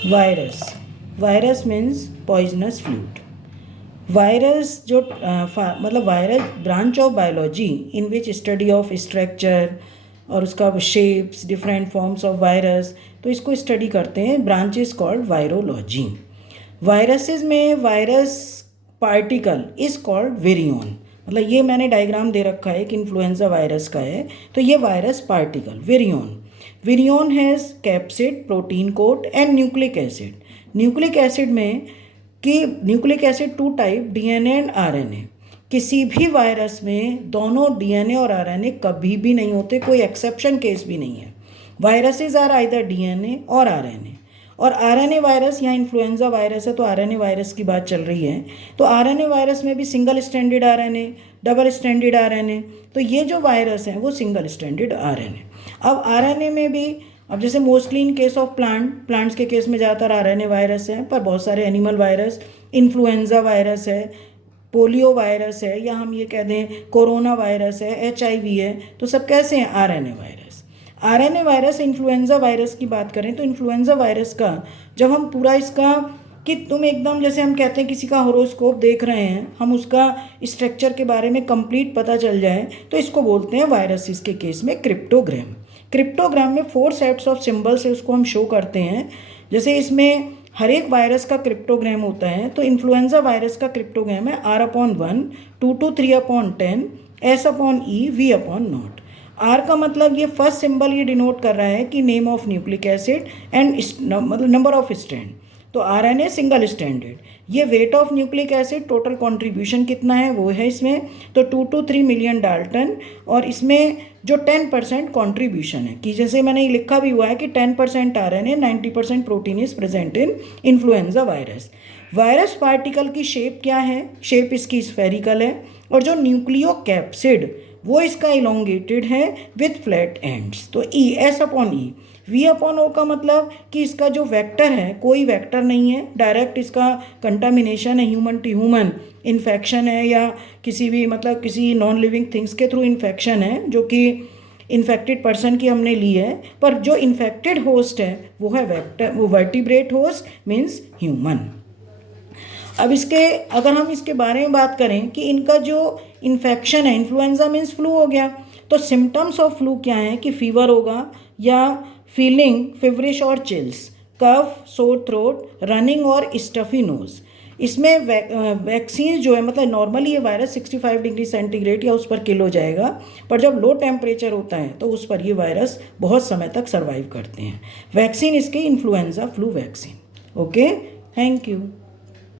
Virus, virus means poisonous fluid. Virus जो मतलब virus branch of biology in which study of structure और उसका shapes, different forms of virus, तो इसको study करते हैं। Branch is called virology. Viruses में वायरस पार्टिकल इज कॉल्ड वेरियोन। मतलब ये मैंने डायग्राम दे रखा है कि इन्फ्लुएंजा वायरस का है, तो ये virus particle virion. Virion has capsid, protein coat and nucleic acid. Nucleic acid में कि nucleic acid two type, DNA and RNA. किसी भी वायरस में दोनों डीएनए और आरएनए कभी भी नहीं होते, कोई एक्सेप्शन केस भी नहीं है। वायरसेस आर आइदर डीएनए और आरएनए। और आरएनए वायरस, यहाँ इन्फ्लुएंजा वायरस है तो आरएनए वायरस की बात चल रही है, तो आरएनए वायरस में भी single stranded RNA, double stranded RNA. तो ये जो वायरस हैं वो सिंगल स्ट्रैंडेड आरएनए। अब आरएनए में भी, अब जैसे mostly in case of plants के केस में ज़्यादातर आरएनए वायरस है, पर बहुत सारे एनिमल वायरस, इन्फ्लुएंजा वायरस है, पोलियो वायरस है, या हम ये कह दें कोरोना वायरस है, एचआईवी है, तो सब कैसे हैं? RNA virus. RNA virus, influenza virus की बात करें तो इन्फ्लुएंजा वायरस का जब हम पूरा इसका, कि तुम एकदम जैसे हम कहते हैं किसी का होरोस्कोप देख रहे हैं, हम उसका स्ट्रक्चर के बारे में कंप्लीट पता चल जाए, तो इसको बोलते हैं वायरसेस के केस में क्रिप्टोग्राम। क्रिप्टोग्राम में 4 सेट्स ऑफ सिंबल्स से उसको हम शो करते हैं। जैसे इसमें हर एक वायरस का क्रिप्टोग्राम होता है, तो इन्फ्लुएंजा वायरस का क्रिप्टोग्राम है R/1, 2 to 3/10, S/E, V/0। Are का मतलब ये फर्स्ट सिंबल ये डिनोट कर रहा है कि name of nucleic acid and मतलब नंबर ऑफ स्ट्रैंड। तो आरएनए सिंगल स्ट्रैंडेड। ये weight of nucleic acid, total contribution कितना है वो है इसमें, तो 2 to 3 मिलियन डाल्टन। और इसमें जो 10% कंट्रीब्यूशन है, कि जैसे मैंने ये लिखा भी हुआ है कि 10% RNA, 90% protein is present in influenza virus. Virus particle की शेप क्या है? शेप इसकी स्फेरिकल है, और जो न्यूक्लियो कैप्सिड वो इसका इलोंगेटेड है विथ फ्लैट एंड्स। तो ई, S/E। V/O का मतलब कि इसका जो वेक्टर है, कोई वेक्टर नहीं है, डायरेक्ट इसका कंटामिनेशन है, ह्यूमन टू ह्यूमन इन्फेक्शन है, या किसी भी मतलब किसी नॉन लिविंग थिंग्स के थ्रू इन्फेक्शन है, जो कि इन्फेक्टेड पर्सन की हमने ली है। पर जो इन्फेक्टेड होस्ट है वो है वेक्टर, वो वर्टिब्रेट होस्ट मीन्स ह्यूमन। अब इसके, अगर हम इसके बारे में बात करें कि इनका जो इन्फेक्शन है, इन्फ्लुएंजा मीन्स फ्लू हो गया, तो सिम्टम्स ऑफ फ्लू क्या हैं कि फीवर होगा, या फीलिंग फिवरिश और चिल्स, कफ, सोर थ्रोट, रनिंग और स्टफी नोज। इसमें वैक्सीन जो है, मतलब नॉर्मली ये वायरस 65 डिग्री सेंटीग्रेड या उस पर किल हो जाएगा, पर जब लो टेम्परेचर होता है तो उस पर ये वायरस बहुत समय तक सर्वाइव करते हैं। वैक्सीन इसकी influenza flu vaccine. Okay, thank you.